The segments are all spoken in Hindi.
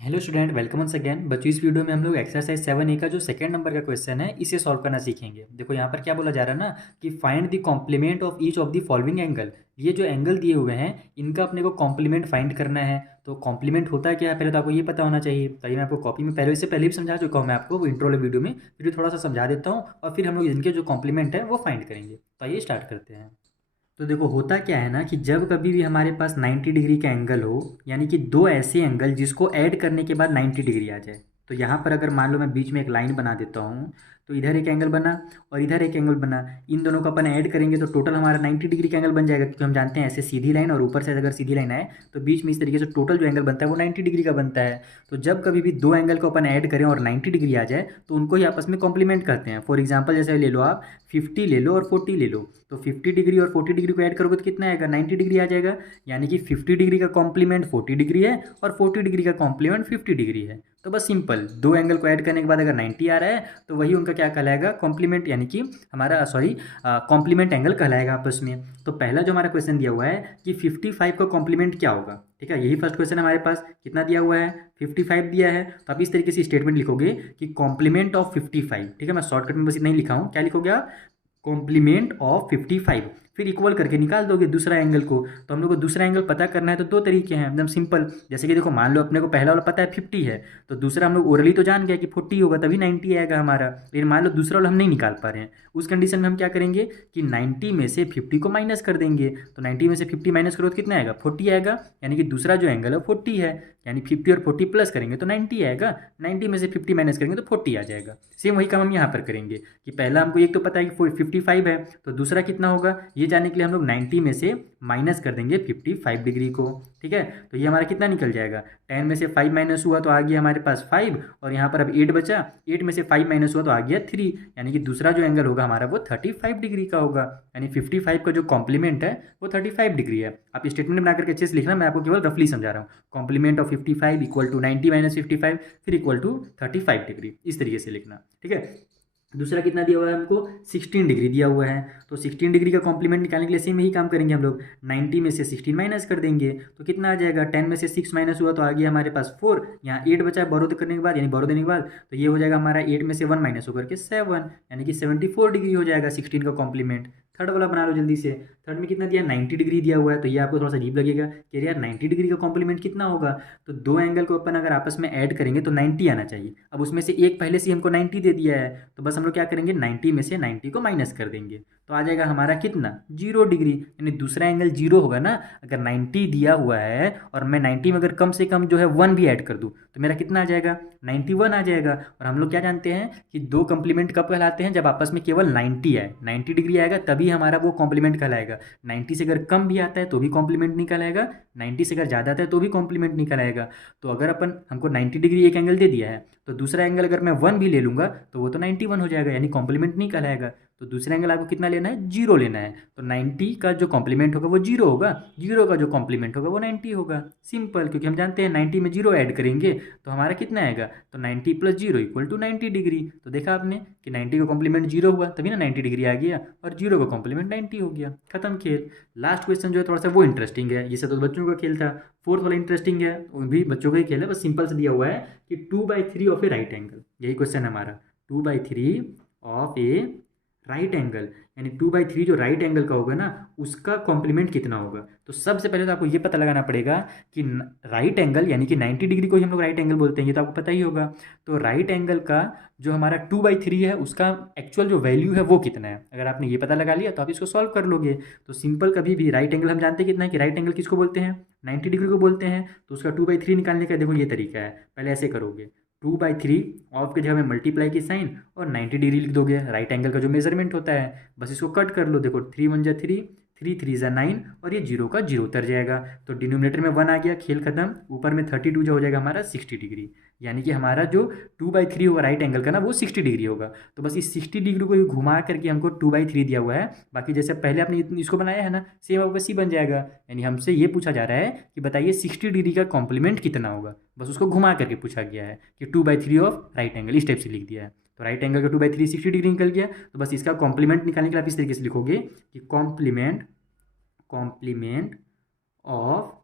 Hello student, welcome once again. बच्चों, इस वीडियो में हम लोग एक्सरसाइज 7A का जो सेकंड नंबर का क्वेश्चन है इसे सॉल्व करना सीखेंगे। देखो यहाँ पर क्या बोला जा रहा है ना कि find the complement of each of the following angle. ये जो एंगल दिए हुए हैं इनका अपने को कॉम्प्लीमेंट फाइंड करना है। तो कॉम्प्लीमेंट होता क्या है पहले तो आपको ये पता होना चाहिए। तो ये मैं आपको कॉपी में पहले भी समझा चुका हूँ मैं आपको वो इंट्रो वाले वीडियो में, फिर थोड़ा सा समझा देता हूँ और फिर हम लोग इनके जो कॉम्प्लीमेंट है वो फाइंड करेंगे। तो आइए स्टार्ट करते हैं। तो देखो होता क्या है ना कि जब कभी भी हमारे पास 90 डिग्री का एंगल हो, यानी कि दो ऐसे एंगल जिसको ऐड करने के बाद 90 डिग्री आ जाए। तो यहाँ पर अगर मान लो मैं बीच में एक लाइन बना देता हूँ, तो इधर एक एंगल बना और इधर एक एंगल बना। इन दोनों को अपन ऐड करेंगे तो टोटल हमारा 90 डिग्री का एंगल बन जाएगा, क्योंकि हम जानते हैं ऐसे सीधी लाइन और ऊपर से अगर सीधी लाइन आए तो बीच में इस तरीके से टोटल जो एंगल बनता है वो 90 डिग्री का बनता है। तो जब कभी भी दो एंगल को अपन ऐड करें और 90 डिग्री आ जाए तो उनको ही आपस में कॉम्प्लीमेंट करते हैं। फॉर एग्जाम्पल जैसे ले लो आप 50 ले लो और 40 ले लो, तो 50 डिग्री और 40 डिग्री को ऐड करोगे तो कितना आएगा, 90 डिग्री आ जाएगा। यानी कि 50 डिग्री का कॉम्प्लीमेंट 40 डिग्री है और 40 डिग्री का कॉम्प्लीमेंट 50 डिग्री है। तो बस सिंपल, दो एंगल को ऐड करने के बाद अगर 90 आ रहा है तो वही उनका क्या कहलाएगा, कॉम्प्लीमेंट, यानी कि हमारा कॉम्प्लीमेंट एंगल कहलाएगा आपस में। तो पहला जो हमारा क्वेश्चन दिया हुआ है कि 55 का कॉम्प्लीमेंट क्या होगा, ठीक है, यही फर्स्ट क्वेश्चन हमारे पास। कितना दिया हुआ है, 55 दिया है। तो आप इस तरीके से स्टेटमेंट लिखोगे कि कॉम्प्लीमेंट ऑफ 55, ठीक है, मैं शॉर्टकट में बस इतना ही लिखा हूँ। क्या लिखोगे आप, कॉम्प्लीमेंट ऑफ 55, फिर इक्वल करके निकाल दोगे दूसरा एंगल को। तो हम लोग को दूसरा एंगल पता करना है तो दो तरीके हैं एकदम सिंपल। जैसे कि देखो मान लो अपने को पहला वाला पता है 50 है, तो दूसरा हम लोग ओरली तो जान गए कि 40 होगा तभी 90 आएगा हमारा। लेकिन मान लो दूसरा वाला हम नहीं निकाल पा रहे हैं, उस कंडीशन में हम क्या करेंगे कि 90 में से 50 को माइनस कर देंगे। तो 90 में से 50 माइनस करो तो कितना आएगा, 40 आएगा। यानी कि दूसरा जो एंगल है 40 है, यानी 50 और 40 प्लस करेंगे तो 90 आएगा। 90 में से 50 माइनस करेंगे तो 40 आ जाएगा। सेम वही काम हम यहाँ पर करेंगे कि पहला हमको एक तो पता है कि 55 है, तो दूसरा कितना होगा ये जानने के लिए हम लोग 90 में से माइनस कर देंगे 55 डिग्री को। ठीक है, तो ये हमारा कितना निकल जाएगा, 10 में से 5 माइनस हुआ तो आ गया हमारे पास 5, और यहाँ पर अब 8 बचा, 8 में से 5 माइनस हुआ तो आ गया 3। यानी कि दूसरा जो एंगल होगा हमारा वो 35 डिग्री का होगा। यानी 55 का जो कॉम्प्लीमेंट है वो 35 डिग्री है। आप स्टेटमेंट बना करके अच्छे से लिखना, मैं आपको केवल रफली समझा रहा हूँ। Complement of 55 equal to 90 minus 55 फिर इक्वल टू 35 डिग्री, इस तरीके से लिखना। ठीक है, दूसरा कितना दिया हुआ है हमको, 16 डिग्री दिया हुआ है। तो 16 डिग्री का कॉम्प्लीमेंट निकालने के लिए सेम यही काम करेंगे हम लोग, 90 में से 16 माइनस कर देंगे तो कितना आ जाएगा, 10 में से 6 माइनस हुआ तो आ गया हमारे पास 4। यहाँ 8 बचा है बोरो करने के बाद, यानी बोरो देने के बाद, तो ये हो जाएगा हमारा 8 में से 1 माइनस होकर के 7, यानी कि 74 डिग्री हो जाएगा 16 का कॉम्प्लीमेंट। थर्ड वाला बना लो जल्दी से। थर्ड में कितना दिया, 90 डिग्री दिया हुआ है। तो ये आपको थोड़ा सा अजीब लगेगा कि यार 90 डिग्री का कॉम्प्लीमेंट कितना होगा। तो दो एंगल को अपन अगर आपस में ऐड करेंगे तो 90 आना चाहिए। अब उसमें से एक पहले से हमको 90 दे दिया है, तो बस हम लोग क्या करेंगे 90 में से 90 को माइनस कर देंगे तो आ जाएगा हमारा कितना, 0 डिग्री। यानी दूसरा एंगल 0 होगा ना। अगर 90 दिया हुआ है और मैं 90 में अगर कम से कम जो है 1 भी ऐड कर दूँ तो मेरा कितना आ जाएगा, 91 आ जाएगा। और हम लोग क्या जानते हैं कि दो कॉम्प्लीमेंट कब कहलाते हैं, जब आपस में केवल 90 आए, 90 डिग्री आएगा तभी हमारा वो कॉम्प्लीमेंट कहलाएगा। 90 से अगर कम भी आता है तो भी कॉम्प्लीमेंट नहीं कहलाएगा, 90 से अगर ज़्यादा आता है तो भी कॉम्प्लीमेंट नहीं कहलाएगा। तो अगर अपन हमको 90 डिग्री एक एंगल दे दिया है तो दूसरा एंगल अगर मैं 1 भी ले लूँगा तो वो तो 91 हो जाएगा, यानी कॉम्प्लीमेंट नहीं कहलाएगा। तो दूसरा एंगल आपको कितना लेना है, 0 लेना है। तो 90 का जो कॉम्प्लीमेंट होगा वो 0 होगा, 0 का जो कॉम्प्लीमेंट होगा वो 90 होगा। सिंपल, क्योंकि हम जानते हैं 90 में 0 ऐड करेंगे तो हमारा कितना आएगा, तो 90 प्लस 0 इक्वल टू 90 डिग्री। तो देखा आपने कि 90 का कॉम्प्लीमेंट 0 हुआ तभी ना 90 डिग्री आ गया, और 0 का कॉम्प्लीमेंट 90 हो गया, खत्म खेल। लास्ट क्वेश्चन जो है थोड़ा सा वो इंटरेस्टिंग है, ये सब तो बच्चों का खेल था। फोर्थ वाला इंटरेस्टिंग है, वो भी बच्चों का ही खेल है, बस सिंपल से दिया हुआ है कि 2/3 ऑफ ए राइट एंगल, यही क्वेश्चन है हमारा। 2/3 ऑफ ए राइट एंगल, यानी 2/3 जो राइट एंगल का होगा ना उसका कॉम्प्लीमेंट कितना होगा। तो सबसे पहले तो आपको ये पता लगाना पड़ेगा कि राइट एंगल, यानी कि 90 डिग्री को ही हम लोग राइट एंगल बोलते हैं, ये तो आपको पता ही होगा। तो राइट एंगल का जो हमारा 2/3 है उसका एक्चुअल जो वैल्यू है वो कितना है, अगर आपने ये पता लगा लिया तो आप इसको सॉल्व कर लोगे। तो सिंपल, कभी भी राइट एंगल हम जानते हैं कितना है, कि राइट एंगल किसको बोलते हैं, 90 डिग्री को बोलते हैं। तो उसका 2/3 निकालने का देखो ये तरीका है, पहले ऐसे करोगे, 2/3 ऑफ के जगह में मल्टीप्लाई की साइन और 90 डिग्री लिख दोगे, राइट एंगल का जो मेजरमेंट होता है। बस इसको कट कर लो, देखो 3 1 जा 3, 3 3 जा 9, और ये 0 का 0 उतर जाएगा। तो डिनोमिनेटर में 1 आ गया, खेल खत्म। ऊपर में 32 जो हो जाएगा हमारा 60 डिग्री। यानी कि हमारा जो 2/3 होगा राइट एंगल का ना वो 60 डिग्री होगा। तो बस इस 60 डिग्री को ही घुमा करके हमको 2/3 दिया हुआ है। बाकी जैसे पहले आपने इसको बनाया है ना, सेम अब वैसे ही बन जाएगा। यानी हमसे ये पूछा जा रहा है कि बताइए 60 डिग्री का कॉम्प्लीमेंट कितना होगा, बस उसको घुमा करके पूछा गया है कि 2/3 ऑफ राइट एंगल, इस टाइप से लिख दिया है। तो राइट एंगल का 2/3 60 डिग्री निकल गया। तो बस इसका कॉम्प्लीमेंट निकालने के लिए आप इस तरीके से लिखोगे कि complement complement of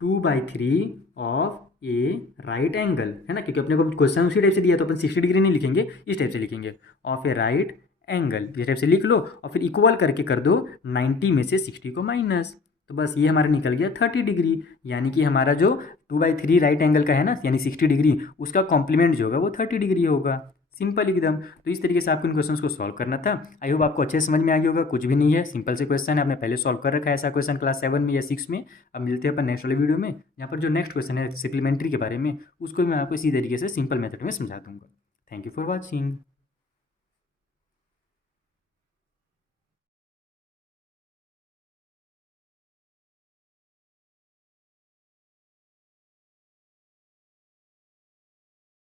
2/3 of a right angle, है ना, क्योंकि अपने को क्वेश्चन उसी टाइप से दिया तो अपन 60 डिग्री नहीं लिखेंगे, इस टाइप से लिखेंगे, ऑफ ए राइट एंगल, इस टाइप से लिख लो और फिर इक्वल करके कर दो 90 में से 60 को माइनस। तो बस ये हमारा निकल गया 30 डिग्री, यानी कि हमारा जो 2/3 राइट एंगल का है ना, यानी 60 डिग्री, उसका कॉम्प्लीमेंट जो होगा वो 30 डिग्री होगा। सिंपल एकदम। तो इस तरीके से आपको इन क्वेश्चंस को सॉल्व करना था। आई होप आपको अच्छे समझ में आ गया होगा, कुछ भी नहीं है, सिंपल से क्वेश्चन है, आपने पहले सॉल्व कर रखा है ऐसा क्वेश्चन क्लास 7 में या 6 में। अब मिलते हैं अपन नेक्स्ट वाले वीडियो में, यहाँ पर जो नेक्स्ट क्वेश्चन है सप्लीमेंट्री के बारे में, उसको भी मैं आपको इसी तरीके से सिंपल मेथड में समझा दूंगा। Thank you for watching.